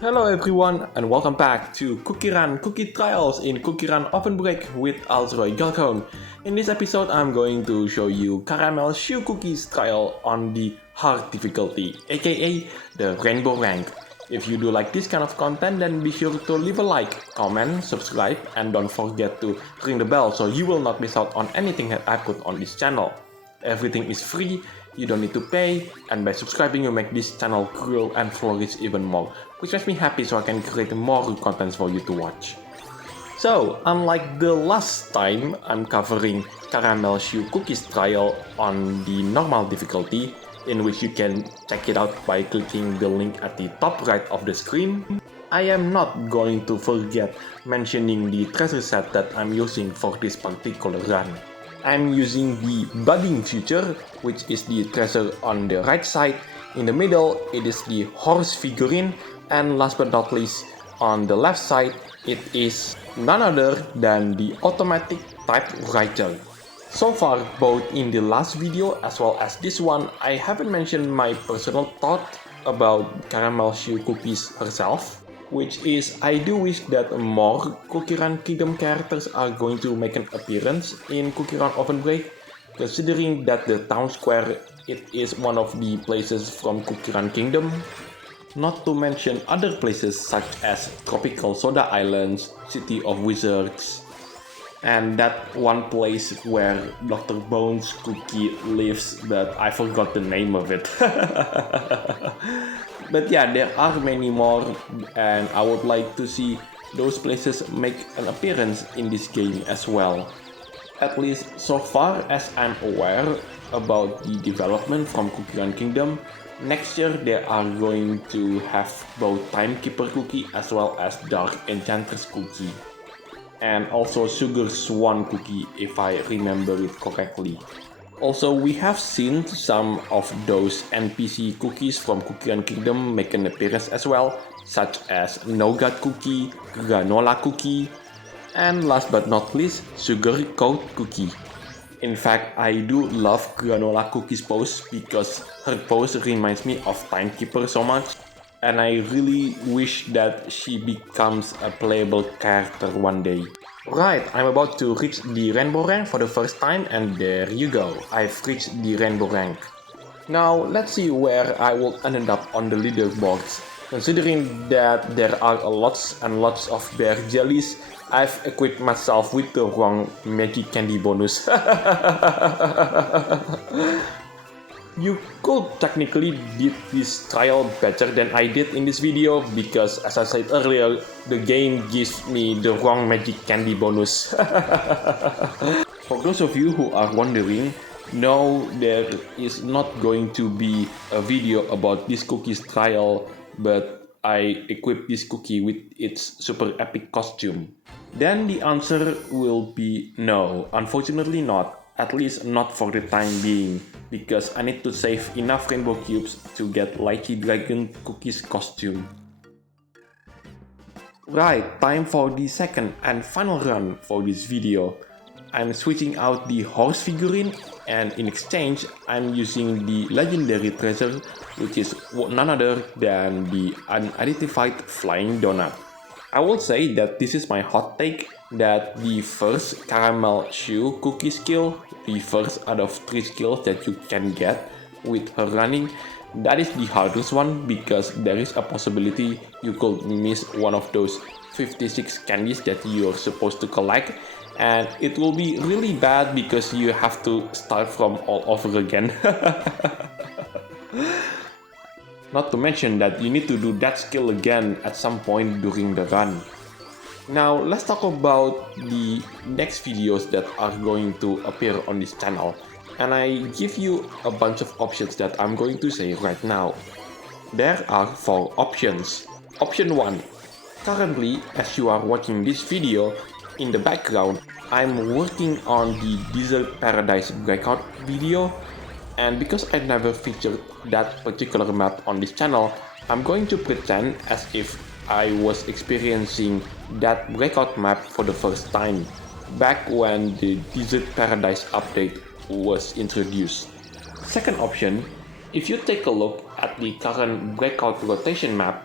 Hello everyone and welcome back to CookieRun Cookie Trials in CookieRunOvenBreak with Honoré Cookie. In this episode, I'm going to show you Caramelchoux cookies trial on the hard difficulty, aka the Rainbowrank. If you do like this kind of content, then be sure to leave a like, comment, subscribe, and don't forget to ring the bell so you will not miss out on anything that I put on this channel. Everything is free, you don't need to pay, and by subscribing you make this channel grow and flourish even more, which makes me happy so I can create more good contents for you to watch. So, unlike the last time, I'm covering Caramelchoux cookies trial on the normal difficulty, in which you can check it out by clicking the link at the top right of the screen. I am not going to forget mentioning the treasure set that I'm using for this particular run. I'm using the budding feature, which is the treasure on the right side. In the middle, it is the horse figurine, and last but not least, on the left side, it is none other than the automatic typewriter. So far, both in the last video as well as this one, I haven't mentioned my personal thought about Caramelchoux cookies herself, which is I do wish that more CookieRun Kingdom characters are going to make an appearance in CookieRunOvenBreak, considering that the town square it is one of the places from CookieRun Kingdom. Not to mention other places such as Tropical Soda Islands, City of Wizards, and that one place where Dr. Bones Cookie lives, but I forgot the name of it. But yeah, there are many more, and I would like to see those places make an appearance in this game as well. At least so far as I'm aware about the development from CookieRun Kingdom, next year they are going to have both Timekeeper Cookie as well as Dark Enchantress Cookie, and also Sugar Swan Cookie if I remember it correctly. Also, we have seen some of those NPC cookies from CookieRun Kingdom make an appearance as well, such as Nougat Cookie, Granola Cookie, and last but not least, Sugar Coat Cookie. In fact, I do love Granola Cookie's pose because her pose reminds me of Timekeeper so much, and I really wish that she becomes a playable character one day. Right, I'm about to reach the Rainbowrank for the first time, and there you go, I've reached the Rainbowrank. Now, let's see where I will end up on the leaderboards. Considering that there are lots and lots of bear jellies, I've equipped myself with the wrong magic candy bonus. You could technically did this trial better than I did in this video because, as I said earlier, the game gives me the wrong magic candy bonus. For those of you who are wondering, no, there is not going to be a video about this cookie's trial, but I equipped this cookie with its super epic costume. Then the answer will be no, unfortunately not. At least not for the time being, because I need to save enough rainbow cubes to get Lychee Dragon Cookie's costume. Right, time for the second and final run for this video. I'm switching out the horse figurine, and in exchange, I'm using the legendary treasure, which is none other than the unidentified flying donut. I will say that this is my hot take, that the first Caramelchoux cookie skill, the first out of 3 skills that you can get with her running, that is the hardest one because there is a possibility you could miss one of those 56 candies that you're supposed to collect, and it will be really bad because you have to start from all over again. Not to mention that you need to do that skill again at some point during the run. Now let's talk about the next videos that are going to appear on this channel, and I give you a bunch of options that I'm going to say right now. There are 4 options. Option 1. Currently, as you are watching this video, in the background, I'm working on the Desert Paradise Breakout video, and because I never featured that particular map on this channel, I'm going to pretend as if I was experiencing that breakout map for the first time, back when the Desert Paradise update was introduced. Second option, if you take a look at the current breakout rotation map,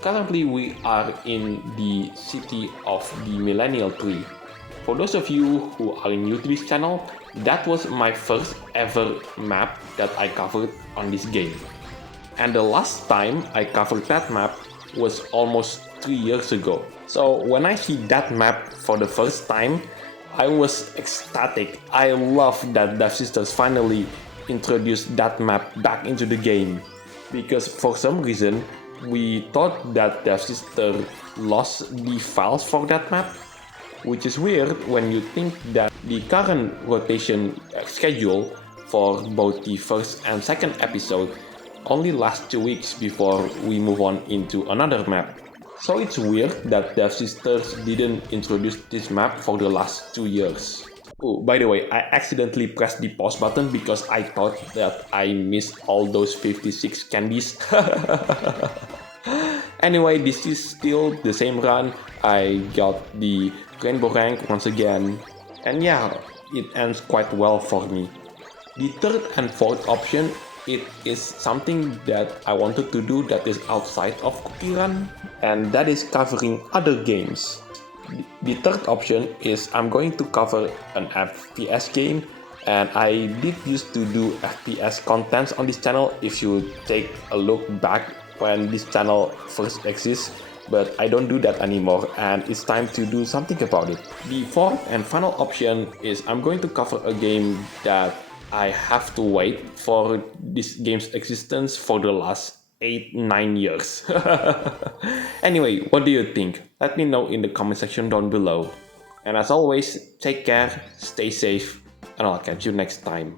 Currently, we are in the city of the Millennial Tree. For those of you who are new to this channel, that was my first ever map that I covered on this game. And the last time I covered that map was almost 3 years ago. So when I see that map for the first time, I was ecstatic. I love that Devsisters finally introduced that map back into the game. Because for some reason, we thought that Devsisters lost the files for that map, which is weird when you think that the current rotation schedule for both the first and second episode only lasts 2 weeks before we move on into another map. So it's weird that Devsisters didn't introduce this map for the last 2 years. Oh, by the way, I accidentally pressed the pause button because I thought that I missed all those 56 candies. Anyway, this is still the same run. I got the Rainbowrank once again. And yeah, it ends quite well for me. The third and fourth option, it is something that I wanted to do that is outside of CookieRun, and that is covering other games. The third option is I'm going to cover an FPS game, and I did used to do FPS contents on this channel if you take a look back when this channel first exists, but I don't do that anymore and it's time to do something about it. The fourth and final option is I'm going to cover a game that I have to wait for this game's existence for the last 8-9 years. Anyway, what do you think? Let me know in the comment section down below. And as always, take care, stay safe, and I'll catch you next time.